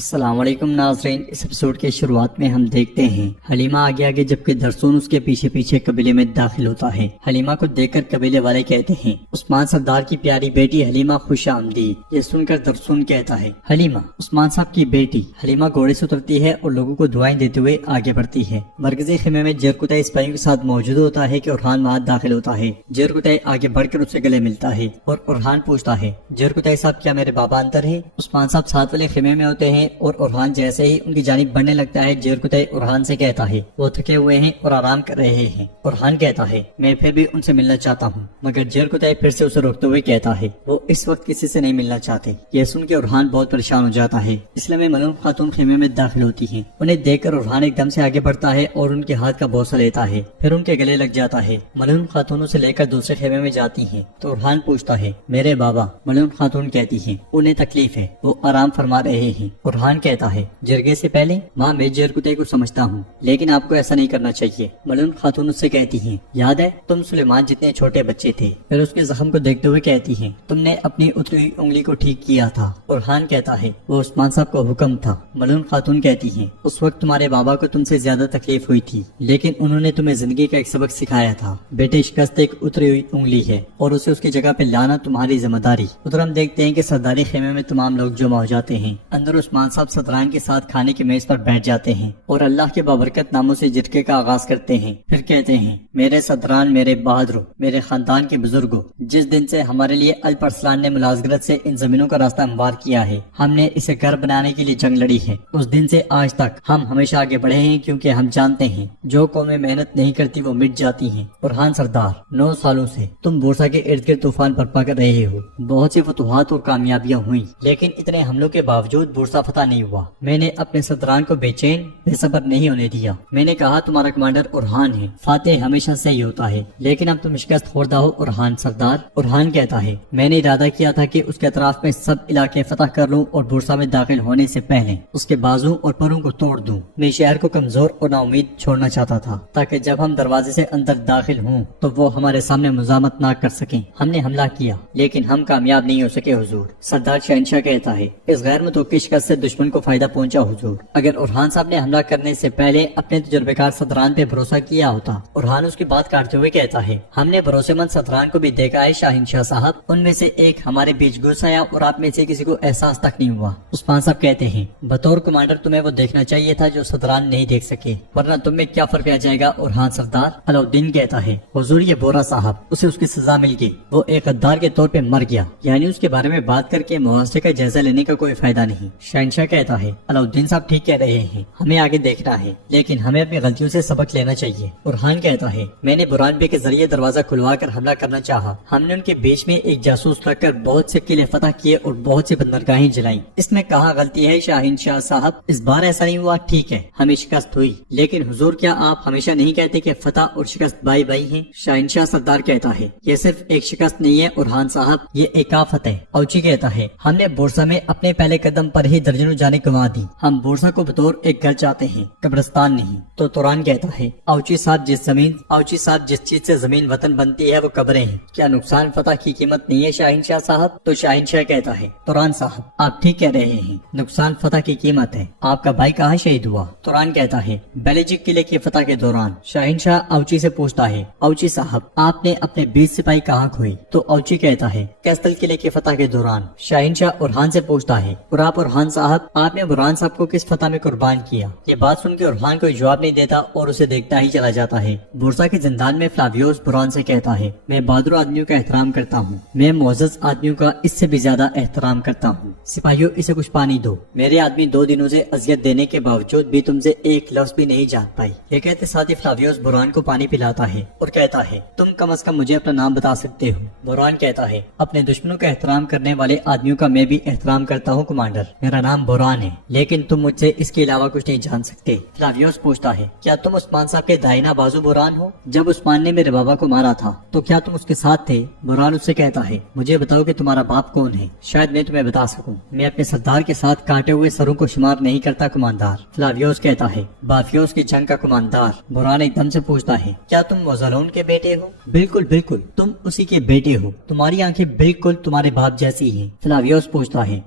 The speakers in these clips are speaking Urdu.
السلام علیکم ناظرین، اس ایپیسوڈ کے شروعات میں ہم دیکھتے ہیں حلیمہ آگے آگے جبکہ درسون اس کے پیچھے پیچھے قبیلے میں داخل ہوتا ہے۔ حلیمہ کو دیکھ کر قبیلے والے کہتے ہیں عثمان سردار کی پیاری بیٹی حلیمہ خوش آمدید۔ یہ سن کر درسون کہتا ہے حلیمہ عثمان صاحب کی بیٹی۔ حلیمہ گھوڑے سے اترتی ہے اور لوگوں کو دعائیں دیتے ہوئے آگے بڑھتی ہے۔ مرکزی خیمے میں جرکتائی سپاہیوں کے ساتھ موجود ہوتا ہے کہ ارحان وہاں داخل ہوتا ہے۔ جرکتائی آگے بڑھ کر اس سے گلے ملتا ہے اور ارحان پوچھتا ہے جرکتائی صاحب کیا میرے بابا اندر ہے؟ عثمان صاحب ساتھ والے خیمے میں ہوتے ہیں اور ارحان جیسے ہی ان کی جانب بڑھنے لگتا ہے جرکتائی ارحان سے کہتا ہے وہ تھکے ہوئے ہیں اور آرام کر رہے ہیں۔ ارحان کہتا ہے میں پھر بھی ان سے ملنا چاہتا ہوں، مگر جرکتائی پھر سے اسے روکتے ہوئے کہتا ہے وہ اس وقت کسی سے نہیں ملنا چاہتے۔ یہ سن کے ارحان بہت پریشان ہو جاتا ہے۔ اس لیے ملون خاتون خیمے میں داخل ہوتی ہیں۔ انہیں دیکھ کر ارحان ایک دم سے آگے بڑھتا ہے اور ان کے ہاتھ کا بوسہ لیتا ہے، پھر ان کے گلے لگ جاتا ہے۔ ملون خاتون اسے لے کر دوسرے خیمے میں جاتی ہیں تو ارحان پوچھتا ہے میرے بابا؟ ملون خاتون کہتی ہیں انہیں تکلیف ہے، وہ آرام فرما رہے ہیں۔ ارحان کہتا ہے جرگے سے پہلے ماں میں جرکتائی کو سمجھتا ہوں، لیکن آپ کو ایسا نہیں کرنا چاہیے۔ ملون خاتون اس سے کہتی ہیں یاد ہے تم سلیمان جتنے چھوٹے بچے تھے؟ پھر اس کے زخم کو دیکھتے ہوئے کہتی ہیں تم نے اپنی اتری ہوئی انگلی کو ٹھیک کیا تھا۔ ارحان کہتا ہے وہ عثمان صاحب کو حکم تھا۔ ملون خاتون کہتی ہیں اس وقت تمہارے بابا کو تم سے زیادہ تکلیف ہوئی تھی، لیکن انہوں نے تمہیں زندگی کا ایک سبق سکھایا تھا۔ بیٹے شکست ایک اتری ہوئی انگلی ہے اور اسے اس کی جگہ پہ لانا تمہاری ذمہ داری۔ ادھر ہم دیکھتے ہیں کہ سرداری خیمے میں تمام لوگ جمع ہو جاتے ہیں۔ اندر عثمان صاحب صدران کے ساتھ کھانے کی میز پر بیٹھ جاتے ہیں اور اللہ کے بابرکت ناموں سے جرگے کا آغاز کرتے ہیں۔ پھر کہتے ہیں میرے صدران، میرے بہادروں، میرے خاندان کے بزرگوں، جس دن سے ہمارے لیے الپ ارسلان نے ملازمت سے ان زمینوں کا راستہ ہموار کیا ہے، ہم نے اسے گھر بنانے کے لیے جنگ لڑی ہے، اس دن سے آج تک ہم ہمیشہ آگے بڑھے ہیں، کیونکہ ہم جانتے ہیں جو قومیں محنت نہیں کرتی وہ مٹ جاتی ہیں۔ ارحان سردار، 9 سالوں سے تم بورسا کے ارد گرد طوفان برپا کر رہے ہو، بہت سی فتوحات اور کامیابیاں ہوئیں، لیکن اتنے حملوں کے باوجود بورسا فتح نہیں ہوا۔ میں نے اپنے صدران کو بے چین بے صبر نہیں ہونے دیا۔ میں نے کہا تمہارا کمانڈر ارحان ہے، فاتح ہمیشہ صحیح ہوتا ہے، لیکن اب تم شکست خوردہ ہو ارحان سردار۔ ارحان کہتا ہے میں نے ارادہ کیا تھا کہ اس کے اطراف میں سب علاقے فتح کر لوں اور بورسا میں داخل ہونے سے پہلے اس کے بازو اور پروں کو توڑ دوں۔ میں شہر کو کمزور اور نا امید چھوڑنا چاہتا تھا تاکہ جب ہم دروازے سے اندر داخل ہوں تو وہ ہمارے سامنے مزاحمت نہ کر سکیں۔ ہم نے حملہ کیا لیکن ہم کامیاب نہیں ہو سکے حضور۔ سردار شہنشاہ کہتا ہے اس غیر متوقع شکست سے دشمن کو فائدہ پہنچا حضور۔ اگر ارحان صاحب نے حملہ کرنے سے پہلے اپنے تجربے کار صدران پہ بھروسہ کیا ہوتا۔ ارحان اس کی بات کاٹتے ہوئے کہتا ہے ہم نے بھروسے مند صدران کو بھی دیکھا ہے شاہنشاہ صاحب، ان میں سے ایک ہمارے بیچ گھس آیا اور آپ میں سے کسی کو احساس تک نہیں ہوا۔ عثمان صاحب کہتے ہیں بطور کمانڈر تمہیں وہ دیکھنا چاہیے تھا جو صدران نہیں دیکھ سکے، ورنہ تم میں کیا فرق آ جائے گا ارحان سردار۔ علاؤالدین کہتا ہے حضور یہ بورا صاحب، اسے اس کی سزا مل گئی، وہ ایک غدار کے طور پہ مر گیا، یعنی اس کے بارے میں بات کر کے معاشرے کا جائزہ لینے کا کوئی فائدہ نہیں۔ شہنشاہ کہتا ہے علاؤالدین صاحب ٹھیک کہہ رہے ہیں، ہمیں آگے دیکھنا ہے، لیکن ہمیں اپنی غلطیوں سے سبق لینا چاہیے۔ ارحان کہتا ہے میں نے بران بے کے ذریعے دروازہ کھلوا کر حملہ کرنا چاہا، ہم نے ان کے بیچ میں ایک جاسوس رکھ کر بہت سے قلعے فتح کیے اور بہت سی بندرگاہیں جلائیں، اس میں کہاں غلطی ہے شاہنشاہ صاحب؟ اس بار ایسا نہیں ہوا، ٹھیک ہے ہمیں شکست ہوئی، لیکن حضور کیا آپ ہمیشہ نہیں کہتے کہ فتح اور شکست بائی بائی ہیں؟ شاہنشاہ سردار کہتا ہے یہ صرف ایک شکست نہیں ہے ارحان صاحب، یہ ایک آفت ہے۔ اوچی کہتا ہے ہم نے بورسا میں اپنے پہلے قدم پر ہی درجنوں جانے گنوا دی، ہم بورسا کو بطور ایک گھر چاہتے ہیں، قبرستان نہیں۔ تو توران کہتا ہے اوچی صاحب جس چیز سے زمین وطن بنتی ہے وہ قبریں ہیں، کیا نقصان فتح کی قیمت نہیں ہے شاہنشاہ صاحب؟ تو شاہنشاہ کہتا ہے توران صاحب آپ ٹھیک کہہ رہے ہیں، نقصان فتح کی قیمت ہے۔ آپ کا بھائی کہاں شہید ہوا؟ توران کہتا ہے بیلیجک قلعے کی فتح کے دوران۔ شاہنشاہ اوچی سے پوچھتا ہے اوچی صاحب آپ نے اپنے 20 سپاہی کہاں کھوئی؟ تو اوچی کہتا ہے کیسٹل قلعے کی فتح کے دوران۔ شاہنشاہ ارحان سے پوچھتا ہے اور آپ ارحان صاحب آپ نے برہان صاحب کو کس فتح میں قربان کیا؟ یہ بات سن کے ارحان کوئی جواب نہیں دیتا اور اسے دیکھتا ہی چلا جاتا ہے۔ بورسا کے زندان میں فلاویوس برہان سے کہتا ہے میں بہادر آدمیوں کا احترام کرتا ہوں، میں معزز آدمیوں کا اس سے بھی زیادہ احترام کرتا ہوں، سپاہیوں اسے کچھ پانی دو، میرے آدمی 2 دنوں سے اذیت دینے کے باوجود بھی تم سے ایک لفظ بھی نہیں جان پائی۔ یہ کہتے ساتھ ہی فلاویوس برہان کو پانی پلاتا ہے اور کہتا ہے تم کم از کم مجھے اپنا نام بتا سکتے ہو۔ برہان کہتا ہے اپنے دشمنوں کا احترام کرنے والے آدمیوں کا میں بھی احترام کرتا ہوں کمانڈر، میرا نام برہان ہے، لیکن تم مجھ سے اس کے علاوہ کچھ نہیں جان سکتے۔ فلاویوس پوچھتا ہے کیا تم عثمان صاحب کے دائنا بازو برہان ہو؟ جب عثمان نے میرے بابا کو مارا تھا تو کیا تم اس کے ساتھ تھے؟ برہان اس سے کہتا ہے مجھے بتاؤ کہ تمہارا باپ کون ہے، شاید میں تمہیں بتا سکوں، میں اپنے سردار کے ساتھ کاٹے ہوئے سروں کو شمار نہیں کرتا کماندار۔ فلاویوس کہتا ہے بافیوس کی جنگ کا کماندار۔ برہان ایک دم سے پوچھتا ہے کیا تم موزالون کے بیٹے ہو؟ بالکل بالکل تم اسی کے بیٹے ہو، تمہاری آنکھیں بالکل تمہارے باپ جیسی ہیں۔ فلاویوس پوچھتا ہے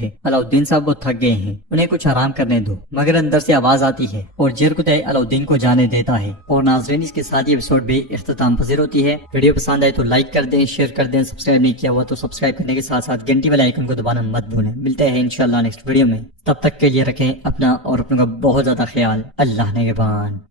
ہے علاؤدین صاحب وہ تھک گئے ہیں، انہیں کچھ آرام کرنے دو، مگر اندر سے آواز آتی ہے اور جرکتے علاؤدین کو جانے دیتا ہے۔ اور ناظرین اس کے ساتھ یہ ایپیسوڈ بھی اختتام پذیر ہوتی ہے۔ ویڈیو پسند آئے تو لائک کر دیں، شیئر کر دیں، سبسکرائب نہیں کیا ہوا تو سبسکرائب کرنے کے ساتھ ساتھ گھنٹی والے آئیکن کو دبانا مت بھولیں۔ ملتے ہیں انشاءاللہ نیکسٹ ویڈیو میں، تب تک کے لیے رکھیں اپنا اور اپنوں کا بہت زیادہ خیال۔ اللہ نگہبان۔